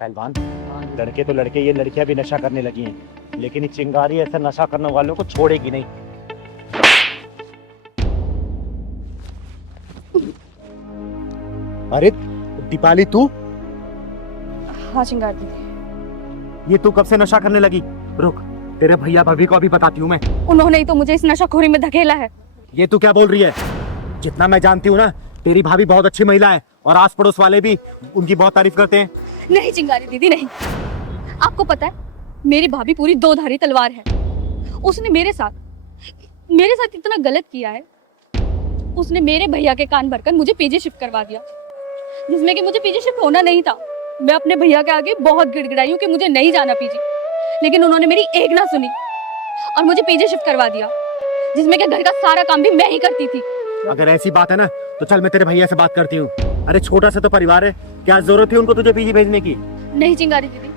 पहलवान, लड़के तो लड़के, ये लड़कियां भी नशा करने लगी हैं, लेकिन ये चिंगारी ऐसे नशा करने वालों को छोड़ेगी नहीं। अरे दीपाली, तू? हाँ चिंगार दीदी। ये तू कब से नशा करने लगी? रुक, तेरे भैया भाभी को अभी बताती हूँ मैं। उन्होंने ही तो मुझे इस नशाखोरी में धकेला है। ये तू क्या बोल रही है? जितना मैं जानती हूँ ना, तेरी भाभी बहुत अच्छी महिला है और आस पड़ोस वाले भी उनकी बहुत तारीफ करते हैं। नहीं चिंगारी दीदी नहीं। आपको पता है मेरी भाभी पूरी दो धारी तलवार है। उसने मेरे साथ इतना गलत किया है। उसने मेरे भैया के कान भरकर मुझे पीजी शिफ्ट करवा दिया, जिसमें कि मुझे पीजी शिफ्ट होना नहीं था। मैं अपने भैया के आगे बहुत गिड़गिड़ाई हूँ कि मुझे नहीं जाना पीजी, लेकिन उन्होंने मेरी एक ना सुनी और मुझे पीजी शिफ्ट करवा दिया, जिसमें कि घर का सारा काम भी मैं ही करती थी। अगर ऐसी बात है ना तो चल मैं तेरे भैया से बात करती हूँ। अरे छोटा सा तो परिवार है, क्या जरूरत है उनको तुझे पीजी भेजने की? नहीं चिंगारी दीदी,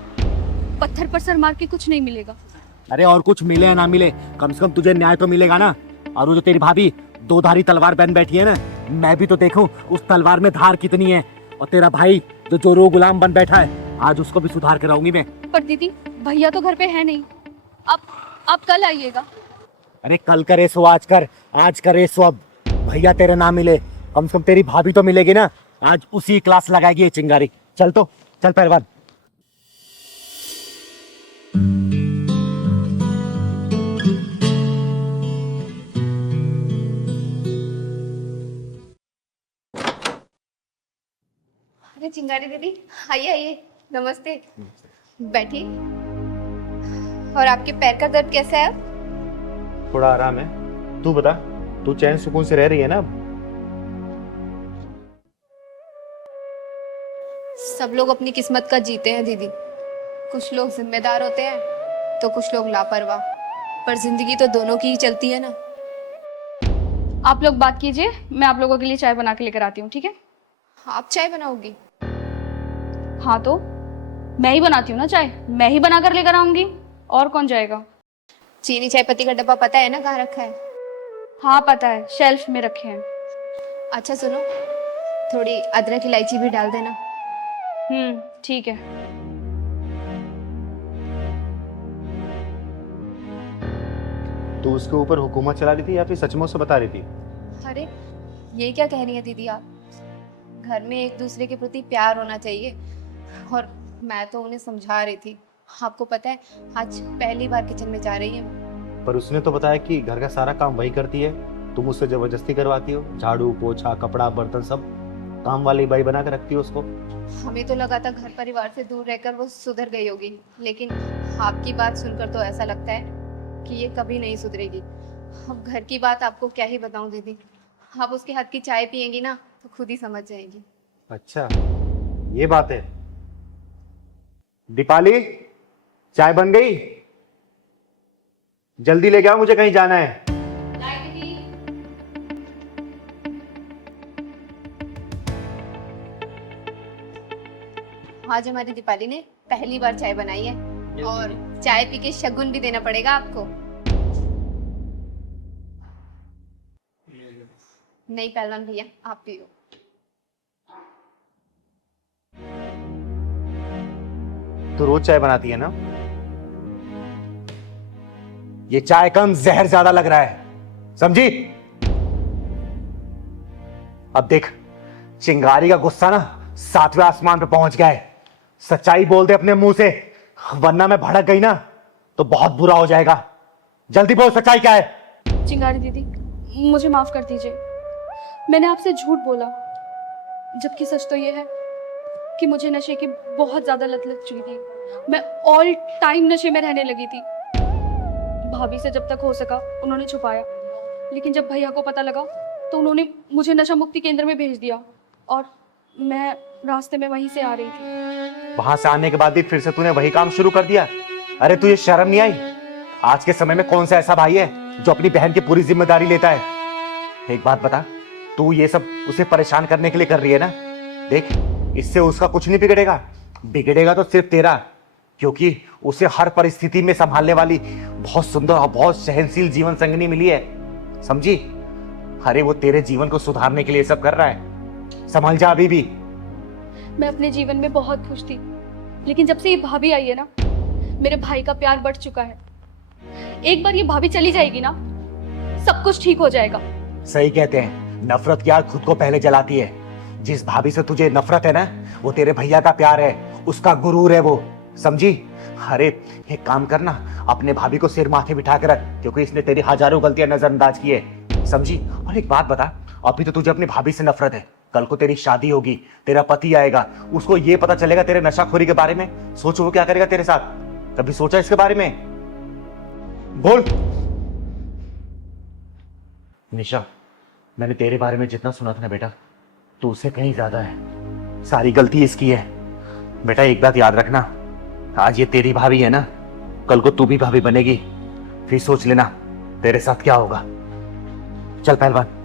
पत्थर पर सर मार के कुछ नहीं मिलेगा। अरे और कुछ मिले या ना मिले, कम से कम तुझे न्याय तो मिलेगा ना। और वो जो तेरी भाभी दो धारी तलवार बन बैठी है ना, मैं भी तो देखूं उस तलवार में धार कितनी है। और तेरा भाई जो चोरों गुलाम बन बैठा है, आज उसको भी सुधार कर आऊंगी मैं। पर दीदी भैया तो घर पे है नहीं। आप कल आइएगा। अरे कल करे सो आज कर, आज करे सो अब। भैया तेरे ना मिले, कम से कम तेरी भाभी तो मिलेगी ना। आज उसी क्लास लगाएगी ये चिंगारी। चल तो चल पहलवान। अरे चिंगारी दीदी, आइए आइए, नमस्ते। बैठिए। और आपके पैर का दर्द कैसा है अब? थोड़ा आराम है। तू बता, तू चैन सुकून से रह रही है ना? सब लोग अपनी किस्मत का जीते हैं दीदी। कुछ लोग जिम्मेदार होते हैं तो कुछ लोग लापरवाह, पर जिंदगी तो दोनों की ही चलती है ना। आप लोग बात कीजिए, मैं आप लोगों के लिए चाय बना के लेकर आती हूँ, ठीक है? आप चाय बनाओगी? हाँ तो मैं ही बनाती हूँ ना चाय, मैं ही बना कर लेकर आऊंगी, और कौन जाएगा? चीनी चाय पत्ती का डब्बा पता है ना कहाँ रखा है? हाँ पता है, शेल्फ में रखे हैं। अच्छा सुनो, थोड़ी अदरक इलायची भी डाल देना। ठीक है। तू उसके ऊपर हुकूमत चला रही थी या फिर सचमुच से बता रही थी? अरे ये क्या कह रही है दीदी आप? घर में एक दूसरे के प्रति प्यार होना चाहिए, और मैं तो उन्हें समझा रही थी। आपको पता है आज पहली बार किचन में जा रही है। पर उसने तो बताया कि घर का सारा काम वही करती है, तुम उससे जबरदस्ती करवाती हो। झाड़ू पोछा कपड़ा बर्तन सब काम वाली बाई बना के रखती हो उसको। हमें तो लगा था घर परिवार से दूर रहकर वो सुधर गई होगी, लेकिन आपकी बात सुनकर तो ऐसा लगता है कि ये कभी नहीं सुधरेगी। अब घर की बात आपको क्या ही बताऊं दीदी, आप उसके हाथ की चाय पियेंगी ना तो खुद ही समझ जाएंगी। अच्छा ये बात है। दीपाली, चाय बन गई? जल्दी ले आओ, मुझे कहीं जाना है। आज हमारी दीपाली ने पहली बार चाय बनाई है, और चाय पी के शगुन भी देना पड़ेगा आपको। नहीं पहलवान भैया, आप पियो। तू रोज चाय बनाती है ना? ये चाय कम जहर ज्यादा लग रहा है, समझी? अब देख, चिंगारी का गुस्सा ना 7वें आसमान पे पहुंच गया है। सच्चाई बोल दे अपने मुंह से, वरना मैं भड़क गई ना तो बहुत बुरा हो जाएगा। जल्दी बोल, सच्चाई क्या है? चिंगारी दीदी मुझे माफ कर दीजिए, मैंने आपसे झूठ बोला, जबकि सच तो ये है कि मुझे नशे की बहुत ज्यादा लत लग चुकी थी। मैं ऑल टाइम नशे में रहने लगी थी। भाभी से जब तक हो सका उन्होंने छुपाया, लेकिन जब भैया को पता लगा तो उन्होंने मुझे नशा मुक्ति केंद्र में भेज दिया, और मैं रास्ते में वहीं से आ रही थी। वहां से आने के बाद भी फिर से तूने वही काम शुरू कर दिया? अरे तुझे शर्म नहीं आई? आज के समय में कौन सा ऐसा भाई है जो अपनी बहन की पूरी जिम्मेदारी लेता है? एक बात बता, तू ये सब उसे परेशान करने के लिए कर रही है ना? देख, इससे उसका कुछ नहीं बिगड़ेगा, बिगड़ेगा तो सिर्फ तेरा, क्योंकि उसे हर परिस्थिति में संभालने वाली बहुत सुंदर और बहुत सहनशील जीवन संगिनी मिली है, समझी? अरे वो तेरे जीवन को सुधारने के लिए सब कर रहा है, संभल जा अभी भी। मैं अपने जीवन में बहुत खुश थी, लेकिन जब से ये भाभी आई है ना, मेरे भाई का प्यार बढ़ चुका है। एक बार ये भाभी चली जाएगी ना, सब कुछ ठीक हो जाएगा। सही कहते हैं, नफरत की आग खुद को पहले जलाती है। जिस भाभी से तुझे नफरत है ना, वो तेरे भैया का प्यार है, उसका गुरूर है वो, समझी? अरे एक काम करना, अपने भाभी को सिर माथे बिठा के रख, क्योंकि इसने तेरी हजारों गलतियां नजरअंदाज की है, समझी? और एक बात बता, अभी तो तुझे अपनी भाभी से नफरत है, कल को तेरी शादी होगी, तेरा पति आएगा, उसको ये पता चलेगा तेरे नशाखोरी के बारे में, सोचो वो क्या करेगा तेरे साथ। कभी सोचा इसके बारे में? बोल। निशा, मैंने तेरे बारे में जितना सुना था ना बेटा, तू उससे कहीं ज्यादा है। सारी गलती इसकी है। बेटा एक बात याद रखना, आज ये तेरी भाभी है ना, कल को तू भी भाभी बनेगी, फिर सोच लेना तेरे साथ क्या होगा। चल पहलवान।